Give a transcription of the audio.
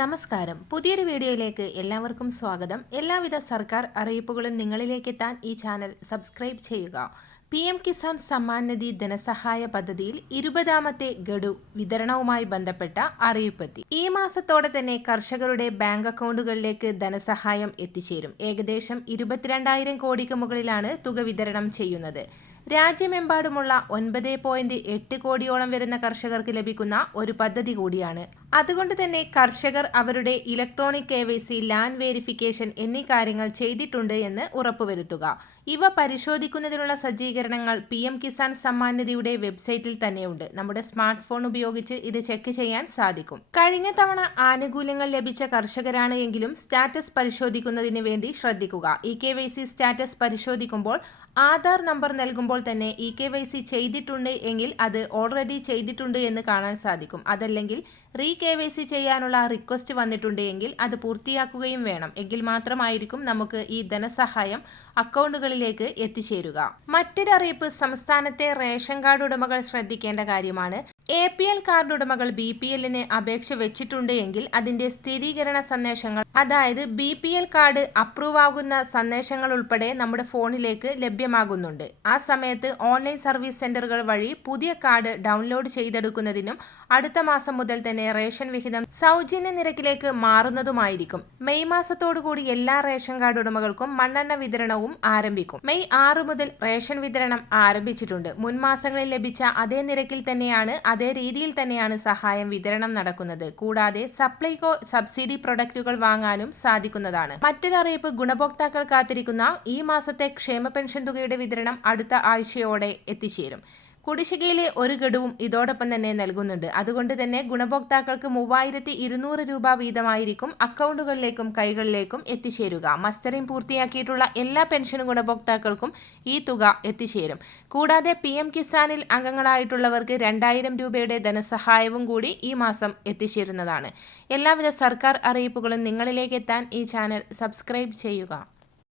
നമസ്കാരം. പുതിയൊരു വീഡിയോയിലേക്ക് എല്ലാവർക്കും സ്വാഗതം. എല്ലാവിധ സർക്കാർ അറിയിപ്പുകളും നിങ്ങളിലേക്ക് എത്താൻ ഈ ചാനൽ സബ്സ്ക്രൈബ് ചെയ്യുക. പി എം കിസാൻ സമ്മാൻ നിധി ധനസഹായ പദ്ധതിയിൽ ഇരുപതാമത്തെ ഗഡു വിതരണവുമായി ബന്ധപ്പെട്ട അറിയിപ്പെത്തി. ഈ മാസത്തോടെ തന്നെ കർഷകരുടെ ബാങ്ക് അക്കൗണ്ടുകളിലേക്ക് ധനസഹായം എത്തിച്ചേരും. ഏകദേശം ഇരുപത്തിരണ്ടായിരം കോടിക്ക് മുകളിലാണ് തുക വിതരണം ചെയ്യുന്നത്. രാജ്യമെമ്പാടുമുള്ള ഒൻപത് പോയിന്റ് എട്ട് കോടിയോളം വരുന്ന കർഷകർക്ക് ലഭിക്കുന്ന ഒരു പദ്ധതി കൂടിയാണ്. അതുകൊണ്ട് തന്നെ കർഷകർ അവരുടെ electronic K Y C land verification എന്നീ കാര്യങ്ങൾ ചെയ്തിട്ടുണ്ട് എന്ന് ഉറപ്പുവരുത്തുക. ഇവ പരിശോധിക്കുന്നതിനുള്ള സജ്ജീകരണങ്ങൾ പി എം കിസാൻ സമ്മാൻ നിധിയുടെ വെബ്സൈറ്റിൽ തന്നെയുണ്ട്. നമ്മുടെ സ്മാർട്ട് ഫോൺ ഉപയോഗിച്ച് ഇത് ചെക്ക് ചെയ്യാൻ സാധിക്കും. കഴിഞ്ഞ തവണ ആനുകൂല്യങ്ങൾ ലഭിച്ച കർഷകരാണ് എങ്കിലും സ്റ്റാറ്റസ് പരിശോധിക്കുന്നതിന് വേണ്ടി ശ്രദ്ധിക്കുക. E K Y C status പരിശോധിക്കുമ്പോൾ ആധാർ നമ്പർ നൽകുമ്പോൾ തന്നെ ഇ കെ വൈ സി ചെയ്തിട്ടുണ്ട് എങ്കിൽ അത് ഓൾറെഡി ചെയ്തിട്ടുണ്ട് എന്ന് കാണാൻ സാധിക്കും. അതല്ലെങ്കിൽ റീ കെ വൈ സി ചെയ്യാനുള്ള റിക്വസ്റ്റ് വന്നിട്ടുണ്ട് എങ്കിൽ അത് പൂർത്തിയാക്കുകയും വേണം. എങ്കിൽ മാത്രമായിരിക്കും നമുക്ക് ഈ ധനസഹായം അക്കൗണ്ടുകളിലേക്ക് എത്തിച്ചേരുക. മറ്റൊരറിയിപ്പ് സംസ്ഥാനത്തെ റേഷൻ കാർഡ് ഉടമകൾ ശ്രദ്ധിക്കേണ്ട കാര്യമാണ്. എ പി എൽ കാർഡ് ഉടമകൾ ബി പി എല്ലിന് അപേക്ഷ വെച്ചിട്ടുണ്ട് എങ്കിൽ അതിന്റെ സ്ഥിരീകരണ സന്ദേശങ്ങൾ അതായത് B P L card approve ആകുന്ന സന്ദേശങ്ങൾ ഉൾപ്പെടെ നമ്മുടെ ഫോണിലേക്ക് ലഭ്യമാകുന്നുണ്ട്. ആ സമയത്ത് ഓൺലൈൻ സർവീസ് സെന്ററുകൾ വഴി പുതിയ കാർഡ് ഡൗൺലോഡ് ചെയ്തെടുക്കുന്നതിനും അടുത്ത മാസം മുതൽ തന്നെ റേഷൻ വിഹിതം സൗജന്യ നിരക്കിലേക്ക് മാറുന്നതുമായിരിക്കും. മെയ് മാസത്തോടുകൂടി എല്ലാ റേഷൻ കാർഡ് ഉടമകൾക്കും മണ്ണെണ്ണ വിതരണവും ആരംഭിക്കും. മെയ് ആറ് മുതൽ റേഷൻ വിതരണം ആരംഭിച്ചിട്ടുണ്ട്. മുൻ മാസങ്ങളിൽ ലഭിച്ച അതേ നിരക്കിൽ തന്നെയാണ് അതേ രീതിയിൽ തന്നെയാണ് സഹായം വിതരണം നടക്കുന്നത്. കൂടാതെ സപ്ലൈകോ സബ്സിഡി പ്രൊഡക്റ്റുകൾ വാങ്ങാനും സാധിക്കുന്നതാണ്. മറ്റൊരറിയിപ്പ് ഗുണഭോക്താക്കൾ കാത്തിരിക്കുന്ന ഈ മാസത്തെ ക്ഷേമ പെൻഷൻ തുകയുടെ വിതരണം അടുത്ത ആഴ്ചയോടെ എത്തിച്ചേരും. കുടിശ്ശികയിലെ ഒരു ഗഡുവും ഇതോടൊപ്പം തന്നെ നൽകുന്നുണ്ട്. അതുകൊണ്ട് തന്നെ ഗുണഭോക്താക്കൾക്ക് മൂവായിരത്തി ഇരുന്നൂറ് രൂപ വീതമായിരിക്കും അക്കൗണ്ടുകളിലേക്കും കൈകളിലേക്കും എത്തിച്ചേരുക. മസ്റ്ററിംഗ് പൂർത്തിയാക്കിയിട്ടുള്ള എല്ലാ പെൻഷൻ ഗുണഭോക്താക്കൾക്കും ഈ തുക എത്തിച്ചേരും. കൂടാതെ പി എം കിസാനിൽ അംഗങ്ങളായിട്ടുള്ളവർക്ക് രണ്ടായിരം രൂപയുടെ ധനസഹായവും കൂടി ഈ മാസം എത്തിച്ചേരുന്നതാണ്. എല്ലാവിധ സർക്കാർ അറിയിപ്പുകളും നിങ്ങളിലേക്ക് എത്താൻ ഈ ചാനൽ സബ്സ്ക്രൈബ് ചെയ്യുക.